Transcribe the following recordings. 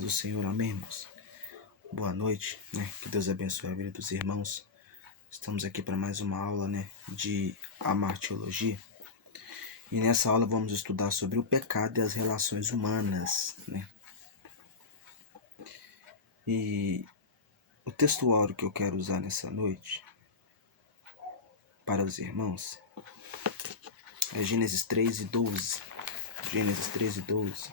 Paz do Senhor, amém, irmãos? Boa noite, Que Deus abençoe a vida dos irmãos. Estamos aqui para mais uma aula, de amartiologia. E nessa aula vamos estudar sobre o pecado e as relações humanas, E o textuário que eu quero usar nessa noite para os irmãos é Gênesis 3:12. Gênesis 3:12.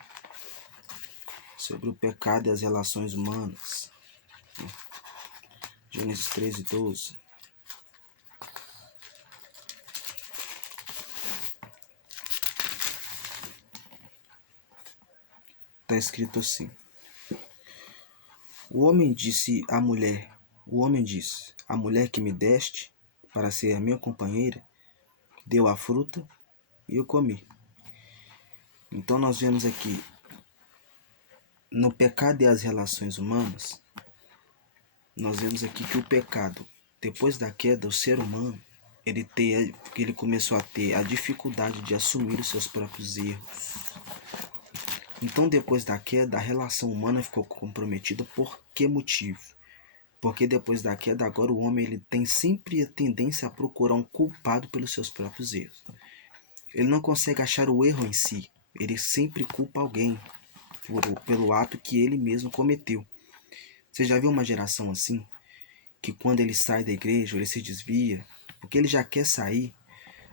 Sobre o pecado e as relações humanas. Gênesis 3:12. Está escrito assim: O homem disse, a mulher que me deste para ser a minha companheira, deu a fruta e eu comi. Então nós vemos aqui, no pecado e as relações humanas, nós vemos aqui que o pecado, depois da queda, o ser humano, ele começou a ter a dificuldade de assumir os seus próprios erros. Então, depois da queda, a relação humana ficou comprometida. Por que motivo? Porque depois da queda, agora o homem ele tem sempre a tendência a procurar um culpado pelos seus próprios erros. Ele não consegue achar o erro em si. Ele sempre culpa alguém pelo ato que ele mesmo cometeu. Você já viu uma geração assim? Que quando ele sai da igreja, ele se desvia, porque ele já quer sair.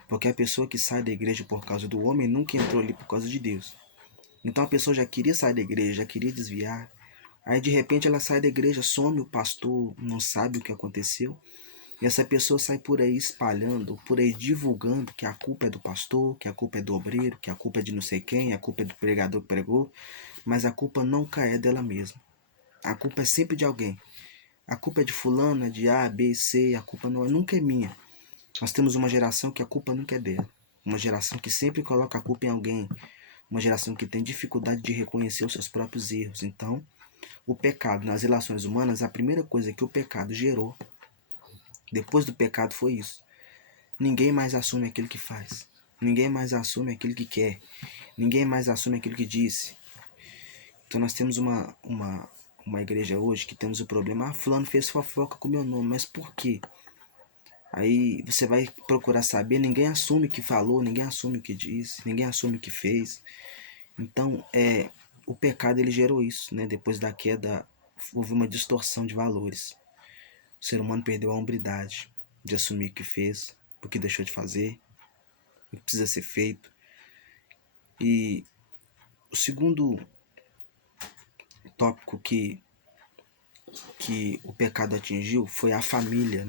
Porque a pessoa que sai da igreja por causa do homem nunca entrou ali por causa de Deus. Então a pessoa já queria sair da igreja, já queria desviar. Aí de repente ela sai da igreja, some, o pastor não sabe o que aconteceu. E essa pessoa sai por aí espalhando, por aí divulgando que a culpa é do pastor, que a culpa é do obreiro, que a culpa é de não sei quem, a culpa é do pregador que pregou. Mas a culpa nunca é dela mesma. A culpa é sempre de alguém. A culpa é de fulano, é de A, B, C, a culpa nunca é minha. Nós temos uma geração que a culpa nunca é dela. Uma geração que sempre coloca a culpa em alguém. Uma geração que tem dificuldade de reconhecer os seus próprios erros. Então, o pecado nas relações humanas, a primeira coisa que o pecado gerou, depois do pecado, foi isso. Ninguém mais assume aquilo que faz. Ninguém mais assume aquilo que quer. Ninguém mais assume aquilo que disse. Então nós temos uma igreja hoje que temos o problema. Fulano fez fofoca com o meu nome, mas por quê? Aí você vai procurar saber, ninguém assume o que falou, ninguém assume o que disse, ninguém assume o que fez. Então, o pecado ele gerou isso, Depois da queda, houve uma distorção de valores. O ser humano perdeu a hombridade de assumir o que fez, o que deixou de fazer, o que precisa ser feito. E o segundo tópico que o pecado atingiu foi a família,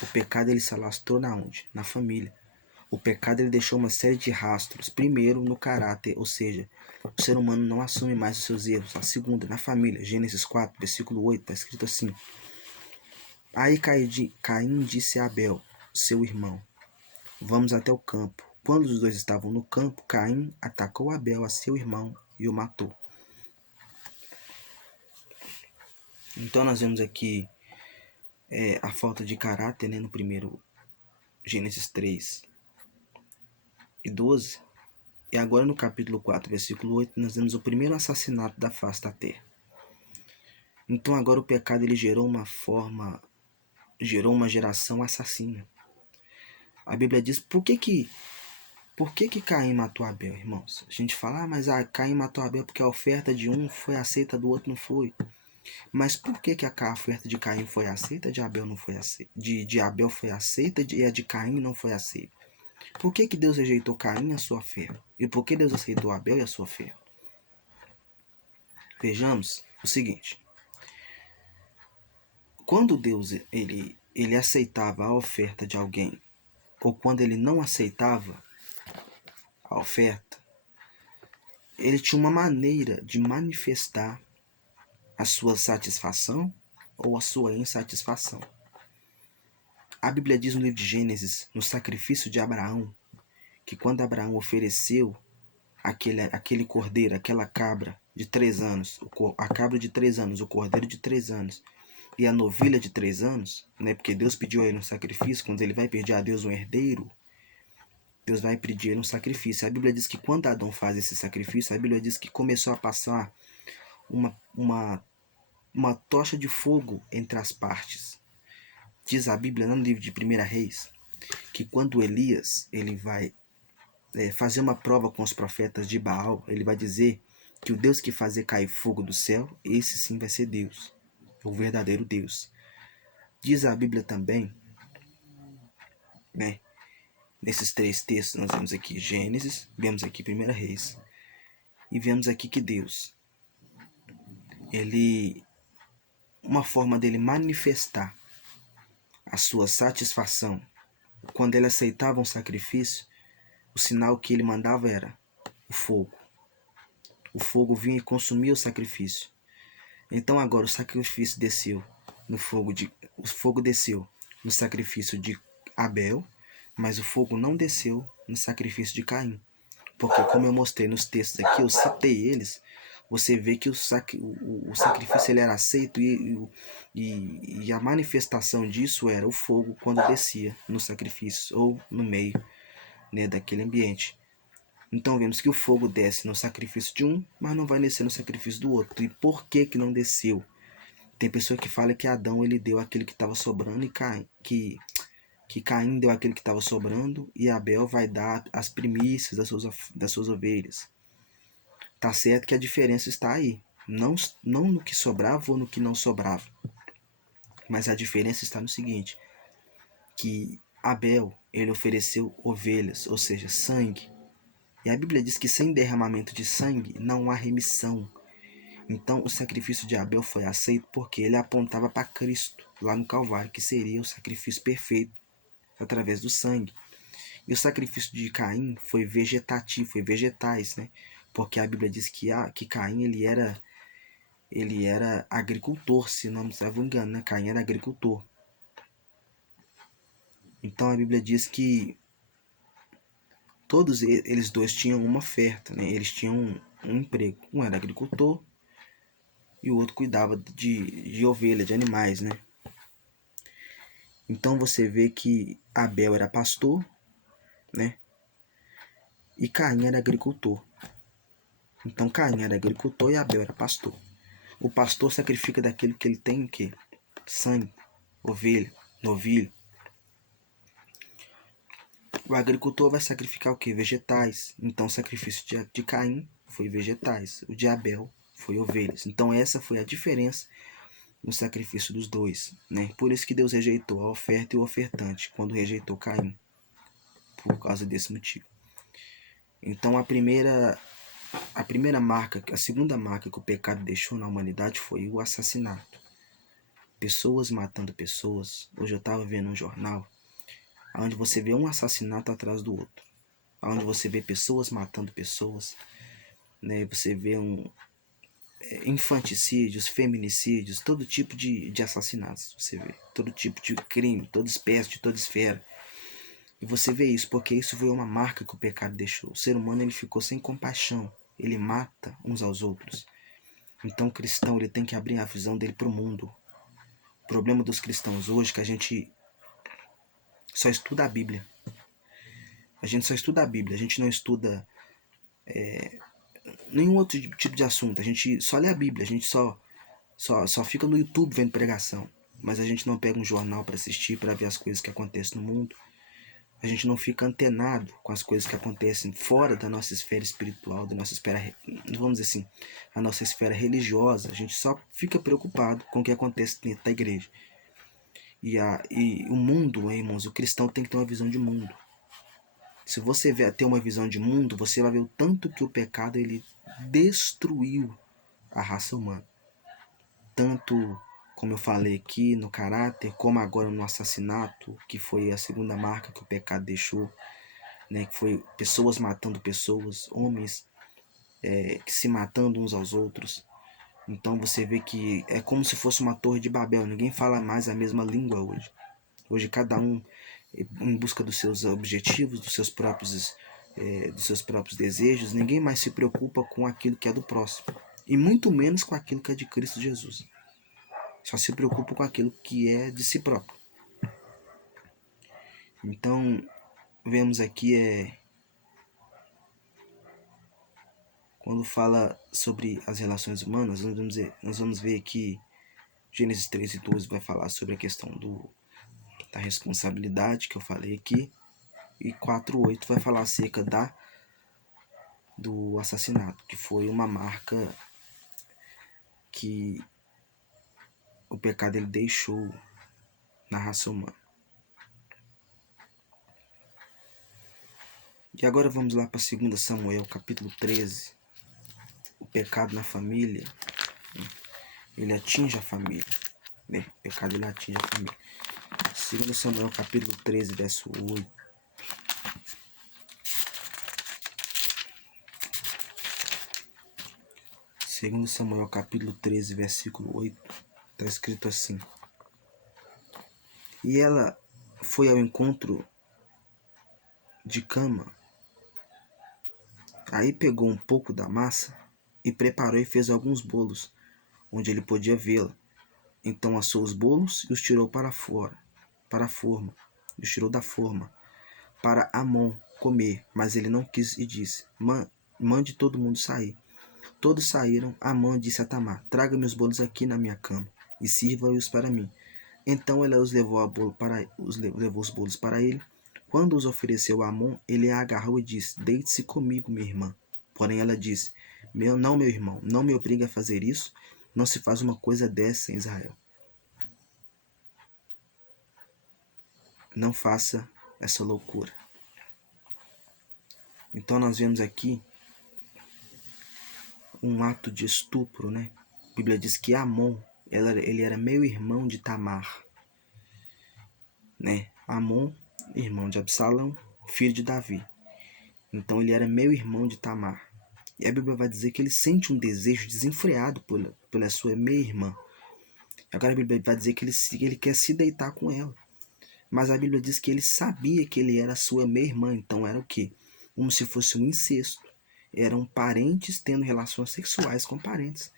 O pecado ele se alastrou na onde? Na família. O pecado ele deixou uma série de rastros. Primeiro, no caráter, ou seja, o ser humano não assume mais os seus erros. A segunda, na família. Gênesis 4, versículo 8, está escrito assim: Aí Caim disse a Abel, seu irmão, vamos até o campo. Quando os dois estavam no campo, Caim atacou Abel, a seu irmão, e o matou. Então nós vemos aqui a falta de caráter, no primeiro Gênesis 3:12. E agora no capítulo 4, versículo 8, nós vemos o primeiro assassinato da face da terra. Então agora o pecado ele gerou uma geração assassina. A Bíblia diz, por que Caim matou Abel, irmãos? A gente fala, mas Caim matou Abel porque a oferta de um foi aceita, do outro não foi. Mas por que a oferta de Caim foi aceita, de Abel não foi aceita? De Abel foi aceita e a de Caim não foi aceita? Por que Deus rejeitou Caim e a sua fé? E por que Deus aceitou Abel e a sua fé? Vejamos o seguinte. Quando Deus ele aceitava a oferta de alguém, ou quando ele não aceitava a oferta, ele tinha uma maneira de manifestar a sua satisfação ou a sua insatisfação. A Bíblia diz no livro de Gênesis, no sacrifício de Abraão, que quando Abraão ofereceu aquele cordeiro, aquela cabra de 3 anos, a cabra de 3 anos, o cordeiro de 3 anos e a novilha de 3 anos, porque Deus pediu a ele um sacrifício. Quando ele vai pedir a Deus um herdeiro, Deus vai pedir um sacrifício. A Bíblia diz que quando Adão faz esse sacrifício, a Bíblia diz que começou a passar uma tocha de fogo entre as partes. Diz a Bíblia, no livro de 1 Reis, que quando Elias ele vai fazer uma prova com os profetas de Baal, ele vai dizer que o Deus que fazer cair fogo do céu, esse sim vai ser Deus, o verdadeiro Deus. Diz a Bíblia também, né, nesses 3 textos, nós vemos aqui Gênesis, vemos aqui 1 Reis, e vemos aqui que Deus, uma forma dele manifestar a sua satisfação quando ele aceitava um sacrifício, o sinal que ele mandava era o fogo. O fogo vinha e consumia o sacrifício. Então agora o sacrifício desceu o fogo desceu no sacrifício de Abel, mas o fogo não desceu no sacrifício de Caim. Porque como eu mostrei nos textos aqui, eu citei eles, você vê que o sacrifício ele era aceito e a manifestação disso era o fogo quando descia no sacrifício ou no meio, né, daquele ambiente. Então vemos que o fogo desce no sacrifício de um, mas não vai descer no sacrifício do outro. E por que que não desceu? Tem pessoa que fala que Adão ele deu aquele que estava sobrando e que Caim deu aquele que estava sobrando e Abel vai dar as primícias das suas ovelhas. Tá certo que a diferença está aí. Não no que sobrava ou no que não sobrava. Mas a diferença está no seguinte, que Abel ele ofereceu ovelhas, ou seja, sangue. E a Bíblia diz que sem derramamento de sangue não há remissão. Então o sacrifício de Abel foi aceito porque ele apontava para Cristo lá no Calvário, que seria o sacrifício perfeito através do sangue. E o sacrifício de Caim foi vegetativo, foi vegetais, né? Porque a Bíblia diz que Caim ele era agricultor, se não me engano, né? Caim era agricultor. Então a Bíblia diz que todos eles dois tinham uma oferta, né? Eles tinham um emprego. Um era agricultor e o outro cuidava de ovelha, de animais, né? Então você vê que Abel era pastor, né? E Caim era agricultor. Então Caim era agricultor e Abel era pastor. O pastor sacrifica daquilo que ele tem o quê? Sangue, ovelha, novilho. O agricultor vai sacrificar o quê? Vegetais. Então o sacrifício de Caim foi vegetais. O de Abel foi ovelhas. Então essa foi a diferença no sacrifício dos dois, né? Por isso que Deus rejeitou a oferta e o ofertante quando rejeitou Caim. Por causa desse motivo. Então a segunda marca que o pecado deixou na humanidade foi o assassinato. Pessoas matando pessoas. Hoje eu estava vendo um jornal onde você vê um assassinato atrás do outro, onde você vê pessoas matando pessoas, né? Você vê infanticídios, feminicídios, todo tipo de assassinatos. Você vê todo tipo de crime, toda espécie, de toda esfera. E você vê isso porque isso foi uma marca que o pecado deixou. O ser humano ele ficou sem compaixão, ele mata uns aos outros. Então o cristão ele tem que abrir a visão dele para o mundo. O problema dos cristãos hoje é que a gente só estuda a Bíblia. A gente só estuda a Bíblia, a gente não estuda nenhum outro tipo de assunto. A gente só lê a Bíblia, a gente só fica no YouTube vendo pregação. Mas a gente não pega um jornal para assistir, para ver as coisas que acontecem no mundo. A gente não fica antenado com as coisas que acontecem fora da nossa esfera espiritual, da nossa esfera, vamos dizer assim, a nossa esfera religiosa. A gente só fica preocupado com o que acontece dentro da igreja. E o mundo, irmãos, o cristão tem que ter uma visão de mundo. Se você ter uma visão de mundo, você vai ver o tanto que o pecado ele destruiu a raça humana. Tanto, como eu falei aqui, no caráter, como agora no assassinato, que foi a segunda marca que o pecado deixou, né? Que foi pessoas matando pessoas, homens se matando uns aos outros. Então você vê que é como se fosse uma torre de Babel, ninguém fala mais a mesma língua hoje. Hoje cada um em busca dos seus objetivos, dos seus próprios desejos, ninguém mais se preocupa com aquilo que é do próximo. E muito menos com aquilo que é de Cristo Jesus. Só se preocupa com aquilo que é de si próprio. Então, vemos aqui quando fala sobre as relações humanas, nós vamos ver que Gênesis 13:12 vai falar sobre a questão da responsabilidade, que eu falei aqui, e 4:8 vai falar acerca do assassinato, que foi uma marca que o pecado ele deixou na raça humana. E agora vamos lá para 2 Samuel, capítulo 13. O pecado na família, ele atinge a família. O pecado ele atinge a família. 2 Samuel, capítulo 13, verso 8. Segundo Samuel, capítulo 13, versículo 8, está escrito assim: E ela foi ao encontro de cama, aí pegou um pouco da massa e preparou e fez alguns bolos, onde ele podia vê-la. Então assou os bolos e os tirou para fora, para a forma, e os tirou da forma, para Amon comer, mas ele não quis e disse: Mande todo mundo sair. Todos saíram. Amon disse a Tamar: Traga-me os bolos aqui na minha cama e sirva-os para mim. Então ela levou os bolos para ele. Quando os ofereceu a Amon, ele a agarrou e disse: Deite-se comigo, minha irmã. Porém ela disse: Não, meu irmão, não me obrigue a fazer isso. Não se faz uma coisa dessa em Israel. Não faça essa loucura. Então nós vemos aqui um ato de estupro, né? A Bíblia diz que Amon, ele era meio irmão de Tamar, né? Amon, irmão de Absalão, filho de Davi. Então ele era meio irmão de Tamar. E a Bíblia vai dizer que ele sente um desejo desenfreado pela sua meia-irmã. Agora a Bíblia vai dizer que ele quer se deitar com ela. Mas a Bíblia diz que ele sabia que ele era sua meia-irmã. Então era o quê? Como se fosse um incesto. Eram parentes tendo relações sexuais com parentes.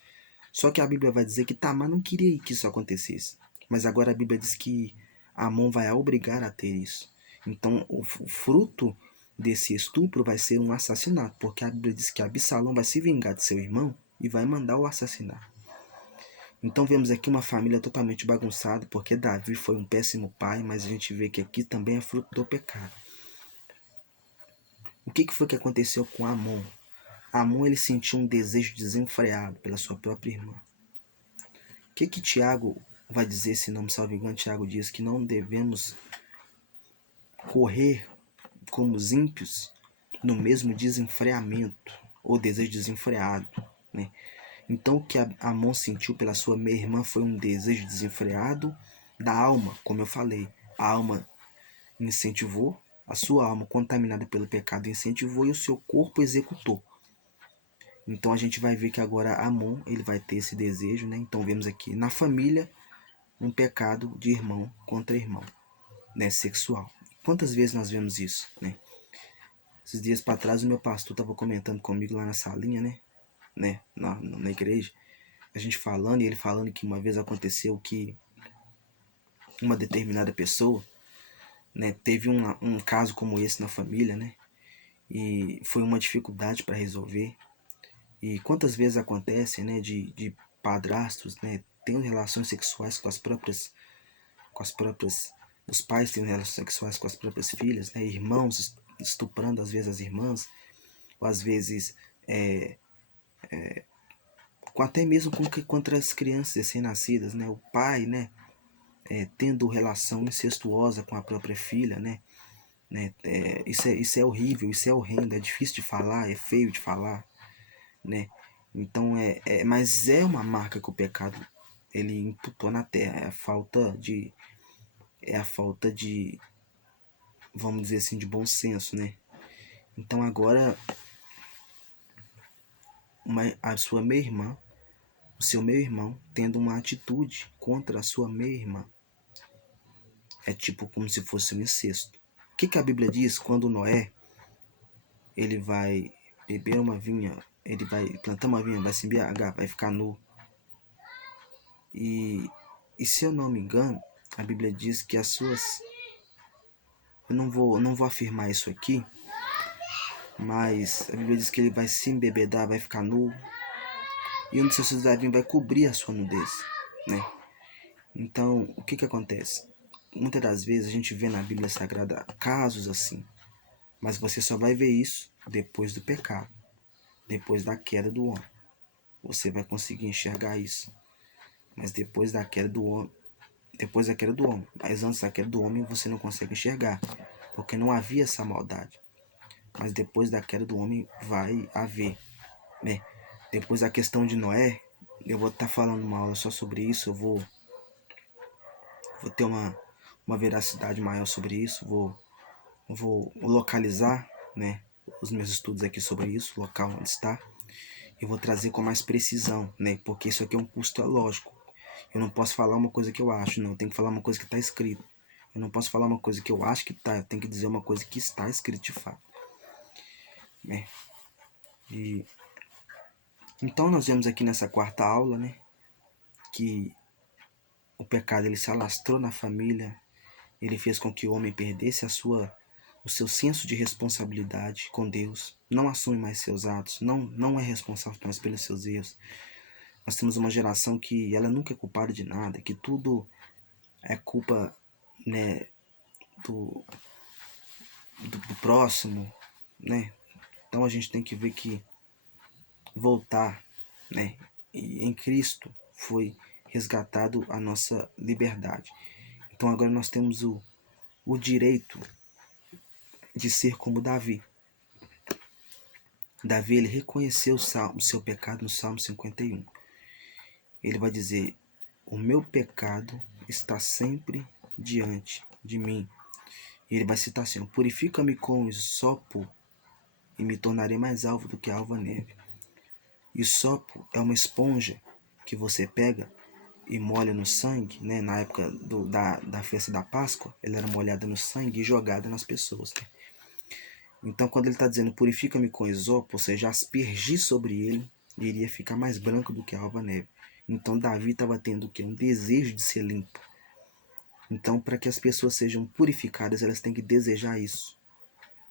Só que a Bíblia vai dizer que Tamar não queria que isso acontecesse. Mas agora a Bíblia diz que Amon vai a obrigar a ter isso. Então o fruto desse estupro vai ser um assassinato, porque a Bíblia diz que Absalão vai se vingar de seu irmão e vai mandar o assassinar. Então vemos aqui uma família totalmente bagunçada, porque Davi foi um péssimo pai, mas a gente vê que aqui também é fruto do pecado. O que foi que aconteceu com Amon? Amon ele sentiu um desejo desenfreado pela sua própria irmã. O que Tiago vai dizer, se não me salvo engano? Tiago diz que não devemos correr como os ímpios no mesmo desenfreamento ou desejo desenfreado, né? Então o que Amon sentiu pela sua meia-irmã foi um desejo desenfreado da alma, como eu falei. A alma incentivou, a sua alma contaminada pelo pecado incentivou e o seu corpo executou. Então a gente vai ver que agora Amon ele vai ter esse desejo, né? Então vemos aqui na família um pecado de irmão contra irmão, né? Sexual. Quantas vezes nós vemos isso, né? Esses dias para trás o meu pastor estava comentando comigo lá na salinha, né? Na igreja. A gente falando e ele falando que uma vez aconteceu que uma determinada pessoa, né, teve um caso como esse na família, né? E foi uma dificuldade para resolver. E quantas vezes acontece, né, de padrastos, né, tendo relações sexuais com as próprias, os pais tendo relações sexuais com as próprias filhas, né, irmãos estuprando às vezes as irmãs, ou às vezes até mesmo contra as crianças recém-nascidas, né, o pai, né, tendo relação incestuosa com a própria filha, né, isso é horrível, isso é horrendo, é difícil de falar, é feio de falar, né? Então mas é uma marca que o pecado ele imputou na terra, é a falta de, vamos dizer assim, de bom senso, né? Então agora a sua meia-irmã, o seu meio-irmão tendo uma atitude contra a sua meia-irmã, é tipo como se fosse um incesto. O que a Bíblia diz quando Noé ele vai beber uma vinha, ele vai plantar uma vinha, vai se embriagar, vai ficar nu. E se eu não me engano, a Bíblia diz que as suas... Eu não vou afirmar isso aqui, mas a Bíblia diz que ele vai se embebedar, vai ficar nu, e um dos seus filhos vai cobrir a sua nudez, né? Então, o que acontece? Muitas das vezes a gente vê na Bíblia Sagrada casos assim, mas você só vai ver isso depois do pecado, depois da queda do homem. Você vai conseguir enxergar isso, mas depois da queda do homem, mas antes da queda do homem você não consegue enxergar, porque não havia essa maldade. Mas depois da queda do homem vai haver, né? Depois da questão de Noé, eu vou estar falando uma aula só sobre isso, eu vou ter uma veracidade maior sobre isso, vou localizar, né, os meus estudos aqui sobre isso, o local onde está, e vou trazer com mais precisão, né, porque isso aqui é um curso teológico. Eu não posso falar uma coisa que eu acho, não, eu tenho que falar uma coisa que está escrito. Eu não posso falar uma coisa que eu acho que está, eu tenho que dizer uma coisa que está escrito de fato, né. E então nós vemos aqui nessa quarta aula, né, que o pecado ele se alastrou na família, ele fez com que o homem perdesse o seu senso de responsabilidade com Deus, não assume mais seus atos, não é responsável mais pelos seus erros. Nós temos uma geração que ela nunca é culpada de nada, que tudo é culpa, né, do próximo, né? Então a gente tem que ver que voltar, né? E em Cristo foi resgatado a nossa liberdade. Então agora nós temos o direito de ser como Davi. Davi ele reconheceu o seu pecado no Salmo 51. Ele vai dizer: o meu pecado está sempre diante de mim. E ele vai citar assim: purifica-me com isopo e me tornarei mais alvo do que a alva neve. Isopo é uma esponja que você pega e molha no sangue, né? Na época da festa da Páscoa, ela era molhada no sangue e jogada nas pessoas, né? Então, quando ele está dizendo purifica-me com isopo, ou seja, aspergir sobre ele, ele iria ficar mais branco do que a alva neve. Então, Davi estava tendo o quê? Um desejo de ser limpo. Então, para que as pessoas sejam purificadas, elas têm que desejar isso,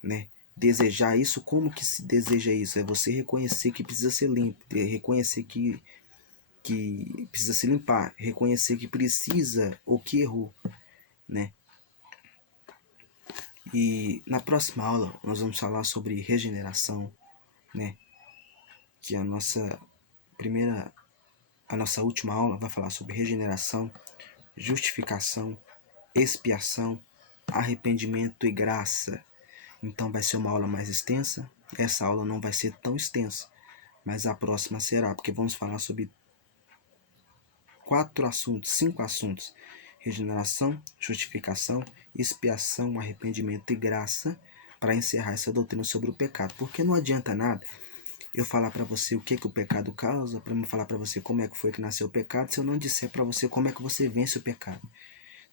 né? Desejar isso, como que se deseja isso? É você reconhecer que precisa ser limpo, reconhecer que precisa se limpar, reconhecer que precisa ou que errou, né? E na próxima aula nós vamos falar sobre regeneração, né? Que a nossa última aula vai falar sobre regeneração, justificação, expiação, arrependimento e graça. Então vai ser uma aula mais extensa. Essa aula não vai ser tão extensa, mas a próxima será, porque vamos falar sobre 5 assuntos: regeneração, justificação, expiação, arrependimento e graça, para encerrar essa doutrina sobre o pecado. Porque não adianta nada eu falar para você o que o pecado causa, para me falar para você como é que foi que nasceu o pecado, se eu não disser para você como é que você vence o pecado.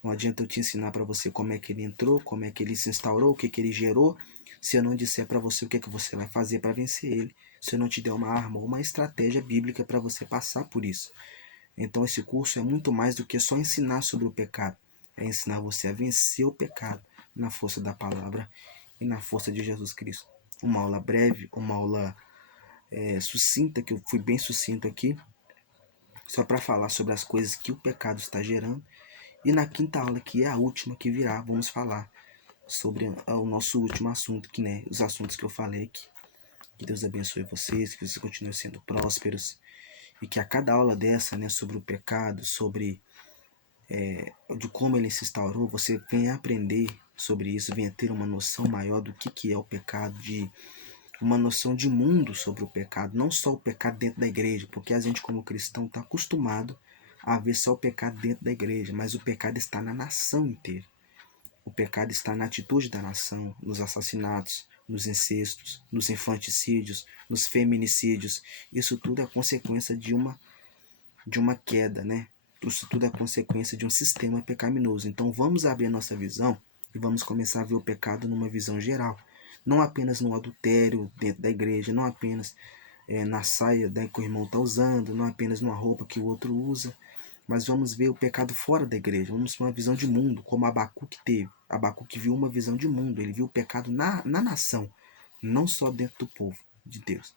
Não adianta eu te ensinar para você como é que ele entrou, como é que ele se instaurou, o que ele gerou, se eu não disser para você o que você vai fazer para vencer ele, se eu não te der uma arma ou uma estratégia bíblica para você passar por isso. Então esse curso é muito mais do que só ensinar sobre o pecado. É ensinar você a vencer o pecado na força da palavra e na força de Jesus Cristo. Uma aula breve, uma aula sucinta, que eu fui bem sucinto aqui, só para falar sobre as coisas que o pecado está gerando. E na quinta aula, que é a última que virá, vamos falar sobre o nosso último assunto, que, né, os assuntos que eu falei aqui. Que Deus abençoe vocês, que vocês continuem sendo prósperos, e que a cada aula dessa, né, sobre o pecado, sobre de como ele se instaurou, você venha aprender sobre isso, venha ter uma noção maior do que é o pecado, de uma noção de mundo sobre o pecado, não só o pecado dentro da igreja, porque a gente como cristão está acostumado a ver só o pecado dentro da igreja, mas o pecado está na nação inteira. O pecado está na atitude da nação, nos assassinatos, nos incestos, nos infanticídios, nos feminicídios. Isso tudo é consequência de uma queda, né? Isso tudo é consequência de um sistema pecaminoso. Então vamos abrir a nossa visão e vamos começar a ver o pecado numa visão geral. Não apenas no adultério dentro da igreja, não apenas na saia, né, que o irmão está usando, não apenas numa roupa que o outro usa, mas vamos ver o pecado fora da igreja. Vamos ter uma visão de mundo, como Abacuque teve. Abacuque viu uma visão de mundo, ele viu o pecado na nação, não só dentro do povo de Deus.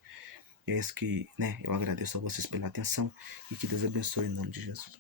É isso que, né, eu agradeço a vocês pela atenção e que Deus abençoe em nome de Jesus.